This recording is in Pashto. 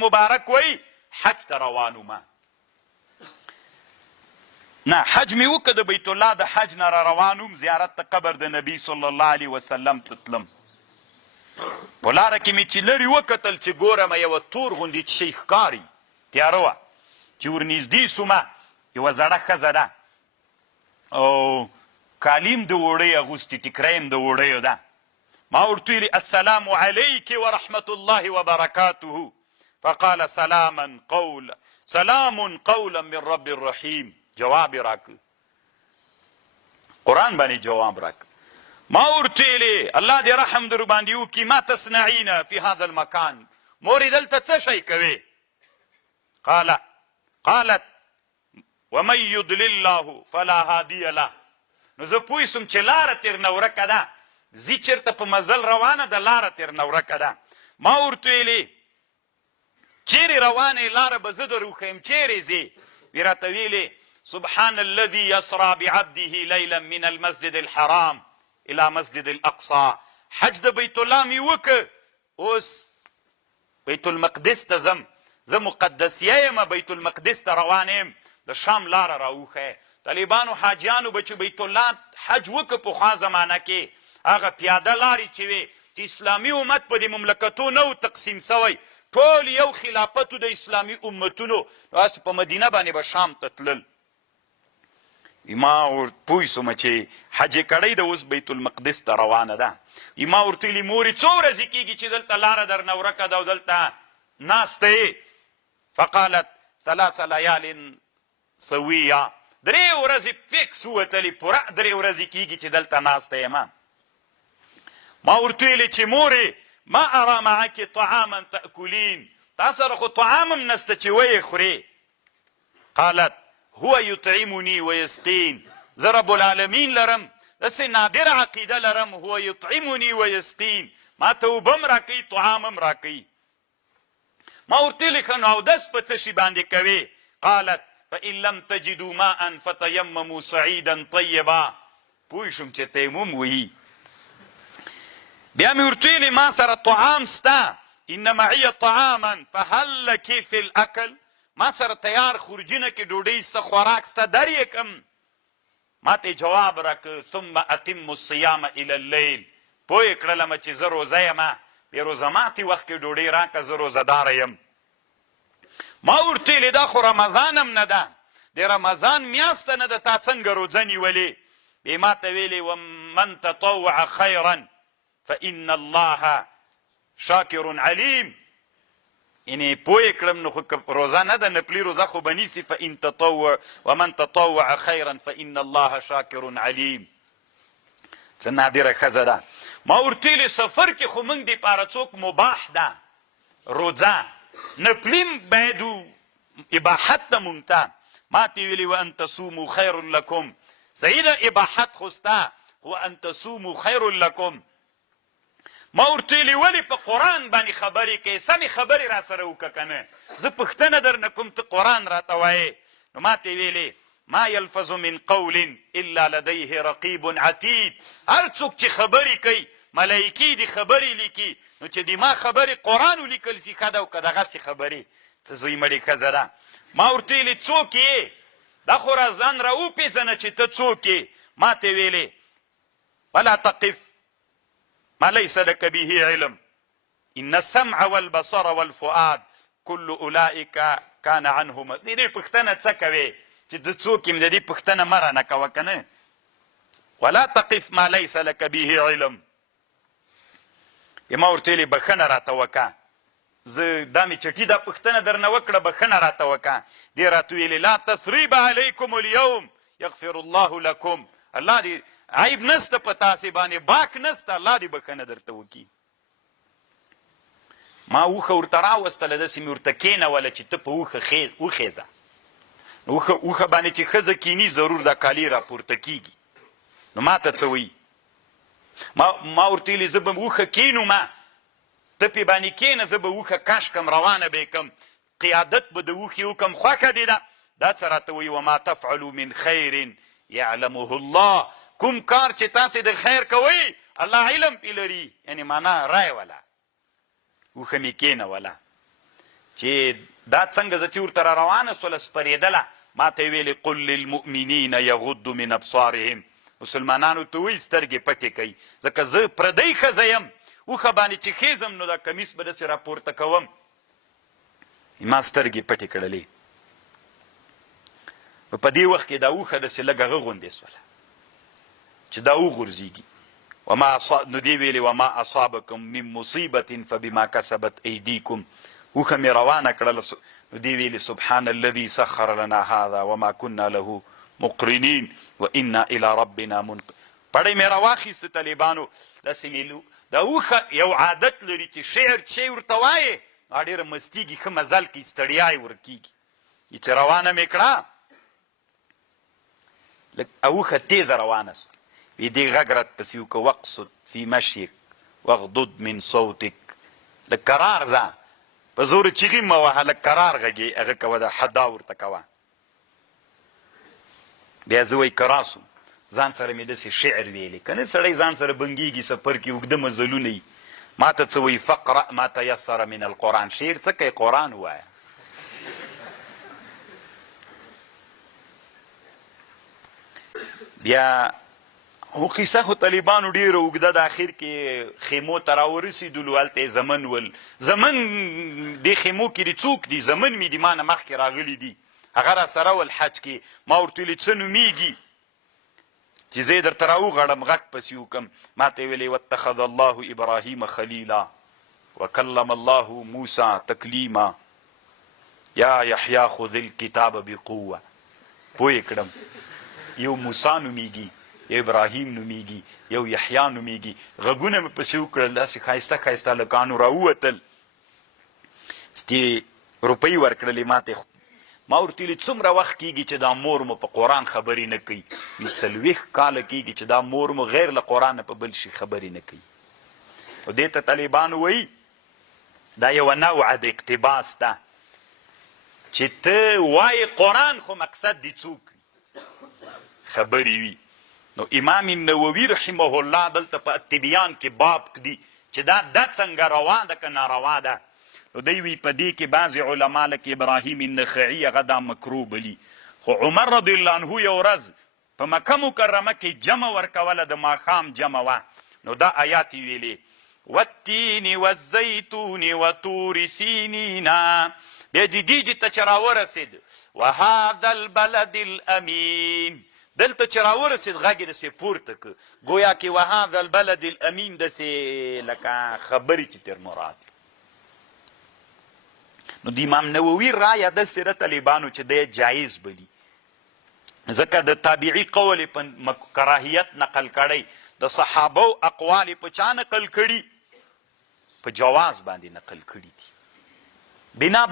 مبارک وی حج ته روان وم نه حج مې وکړه د بیت الله د حج نه را روان وم زیارت د قبر د نبي صلی الله علیه وسلم ته تلم په لاره کې مې چې لرې وکتل چې ګورم یوه تور غوندې چې شی ښکاري تیاره وه چې ورنږدې سومه یوه زړه ښځه ده او کالیم د وړۍ اغوستې ټیکری هم د وړیو ده ما ورته ویلې السلام علیک ورحمة الله وبرکاته فقال سلام قولا من رب الرحیم جواب راک قرآن باندې جواب راک ما ورته ویلې الله دې رحم در باندې وکړي ما تصنعین فی هذا المکان مورې دلته څه شی کوې قالت ومن یضلل الله فلا هادی له نو زه پوه سوم چې لاره تېرنه ورکه ده ځي چېرته په مزل روانه ده لاره تېرنه ورکه ده ما ورته ویلې چیرې روانې لاره به زه در وښیم چیرې ځې وی راته ویلې سبحان الذي يسرى بعبده ليلا من المسجد الحرام الى مسجد الاقصى حج د بیت الله مې وکړ اوس بیت المقدس ته ځم زه مقدسیه یم بیت المقدس ته روان یم د شام لاره راوښی طالبانو حاجیانو به چې بیت الله حج وکړه پخوا زمانه کې هغه پیاده لارې چې وې چې اسلامي امت په دې مملکتو نه و تقسیم سوی ټول یو خلافتو د اسلامي امتونو هسې په مدینه باندې به شام ته تلل ما پوه سومه چې حج یې کړی ده اوس بیت المقدس ته روانه ده ما ورته ویلي مورې څو ورځې کېږي چې دلته لاره درنه ورکه ده او دلته ناسته یې فقالت 3 لیال سویه 3 ورځې فکس ووتلې پوره 3 ورځې کېږي چې دلته ناسته یم ما ورته ویلې چې مورې ما ارى معك طعاما تأكلين تا سره خو طعام هم نسته چې ویې خورې قالت هو يطعمني ويسقين زه رب العالمین لرم داسې نادر عقیده لرم هو يطعمني ويسقين ما ته اوبه هم راکوي طعام هم راکوي ما ورته ویلې ښه نو اودس په څه شي باندې کوې قالت فإن لم تجدوا ماء فتيمموا صعيدا طيبا پوه شوم چې تیمم وهي بیا مې ورته ویلې ما سره طعام سته ان معي طعاما فهل لك في الاكل ما سره تیار خورجینه کې ډوډۍ سته خوراک سته در یې کم ما ته جواب راکړه ثم اتم الصيام الى الليل پوه یې کړلم چې زه روزه یم بې روزه ماتې وخت کې ډوډۍ راکړه زه روزهداره یم ما ورته ویلې دا خو رمضان هم نه ده د رمضان میاشته نه ده تا څنګه روزه نیولې بیا ما ته ویلې ومن تطوع خیرا فإن الله شاکر علیم یعنې پوه یې کړم نو خو روزه نه ده نفلي روزه خو به نیسي ومن تطوع خیرا فإن الله شاکر علیم څه نادره ښځه ده ما ورته ویلې سفر کې خو موږ دپاره څوک مباح ده روزه نفلي باید اباحت ده مونږ ته ما ته ویلې وان تصوموا خیر لکم صحیح ده اباحت خو سته خو ان تصوموا خیر لکم ما ورته ویلې ولې په قرآن باندې خبرې کوې سمې خبرې را سره وکړه که نه زه پوښتنه درنه کوم ته قرآن راته وایې نو ما ته ویلې ما یلفظ من قول الا لدیه رقیب عتید هر څوک چې خبرې کوي ملایکې دي خبرې لیکي نو چې د ما خبرې قرآن ولیکل سي ښه ده او که دغسې خبرې څه زوی مړې ښځه ده ما ورته ویلې څوک یې دا خو را ځان را وپېژنه چې ته څوک یې ما ته ویلې ولا تقف ما ليس لك به علم ان السمع والبصر والفؤاد كل اولئك كان عنه دې پوښتنه څه کوې چې ته څوک یم د دې پوښتنه مه رانه کوه که نه ولا تقف ما ليس لك به علم ما ورته ویلې بښنه راته وکړه زه دا مې چټي دا پوښتنه درنه وکړه بښنه راته وکړه دې راته ویلې لا تثریب علیکم اليوم یغفر الله لکم الله دې عیب نسته په تاسې باندې باک نسته الله دې بښنه درته وکړي ما اوښه ورته راوستله داسې مې ورته کېنوله چې ته په اوښه وخېځه اوښه باندې چې ښځه کیني ضرور دا کالي راپورته کېږي نو ما ته څه وایي ما ورته ویلې زه به اوښه کېنومه ته پې باندې کېنه زه به اوښه کش کم روانه به یې کم قیادت به د اوښې وکم خوښه دې ده دا څه راته وایي وما تفعلوا من خیر یعلمه الله کوم کار چې تاسې د خیر کوئ الله علم پې لري یعنې معنا رای وله اوښه مې کېنوله چې دا څنګه زه چې ورته را روانه سوله سپرېدله ما ته یې ویلې قل للمؤمنین یغضوا من ابصارهم مسلمانانو ته وایي سترګې پټې کوي ځکه زه پردی ښځه یم اوښه باندې چې خیزم نو دا کمیس به داسې راپورته کوم ما سترګې پټې کړلې نو په دې وخت کې دا اوښه داسې لږ هغه غوندې سوله چې دا وغورځېږي نو دې ویلې وما اصابکم من مصیبة فبما کسبت ایدیکم اوښه مې روانه کړله نو دې ویلې سبحان الذي سخر لنا هذا وما كنا له مقرنین وانا الى ربنا پړی مې راواخیسته طالبانو داسې مې دا اوښه یو عادت لري چې شعر چې ورته وایې ډېره مستیږي ښه مزل کوي ستړیا یې ورکېږي چې روانه مې کړه لږ اوښه تیزه روانه سوه وی دې غږ رات پسې وکړه واقصد فی مشیک واغضض من صوتک لږ کرار ځه په زور چیغې مه وهه لږ کرار غږې هغه کوه دا حدا ورته کوه بیا زه وایي که راسم ځان سره مې داسې شعر ویلی که نه سړی ځان سره بنګېږي سفر کې اوږده مزلونه وي ما ته څه وایي فقرأ ما تیسر من القرآن شعر څه کوي قرآن ووایه بیا خو قیسه خو طالبانو ډېره اوږده د اخر کې خیمو ته راورسېدلو هلته یې زمن ول زمن دې خیمو کې دي څوک دي زمن مې دي ما نه مخکې راغلي دي هغه را سره ول حج کې ما ورته ویلې څه نومیږي چې زه یې درته راوغړم غږ پسې وکړم ما ته یې ویلې واتخذ الله ابراهیم خلیلا وکلم الله موسی تکلیما یا یحیا خذ الکتاب بقوه پوه یې کړم یو موسی نومیږي یو ابراهیم نومیږي یو یحیا نومیږي غږونه مې پسې وکړل داسې ښایسته ښایسته هلکانو راووتل ستې روپۍ ورکړلې ما ته ما ورته ویلې څومره وخت کېږي چې دا مور مو په قرآن خبرې نه کوي وي 40 کاله کېږي چې دا مور مو غیر له قرآن نه په بل شي خبرې نه کوي او دې ته طالبانو وایي دا یوه نوعه د اقتباس ده چې ته وایې قرآن خو مقصد دې څوک وي خبرې وي نو امام نووي رحمه الله دلته په التبیان کې باب کړي چې دا څنګه روا ده که ناروا ده نو دی وی په دې کې بعضې علما لکه ابراهیم النخعي هغه دا مکروه بلي خو عمر رضی الله عنه یو ورځ په مکه مکرمه کې جمع ورکوله د ماښام جمع وه نو دا آیات یې ویلې والتین والزیتون وطور سینینا بیا د دیجې ته چې راورسېد وهذا البلد الامین دلته چې راورسېد غږ یې داسې پورته که ګویا کې وهذا البلد الامین داسې لکه خبرې چې تر مراد نو د امام نووي رایه داسې ده طالبانو چې دی جایز بلي ځکه د تابعي قول یې په کراهیت نقل کړی د صحابو اقوال یې په چا نقل کړي په جواز باندې نقل کړي دي بنا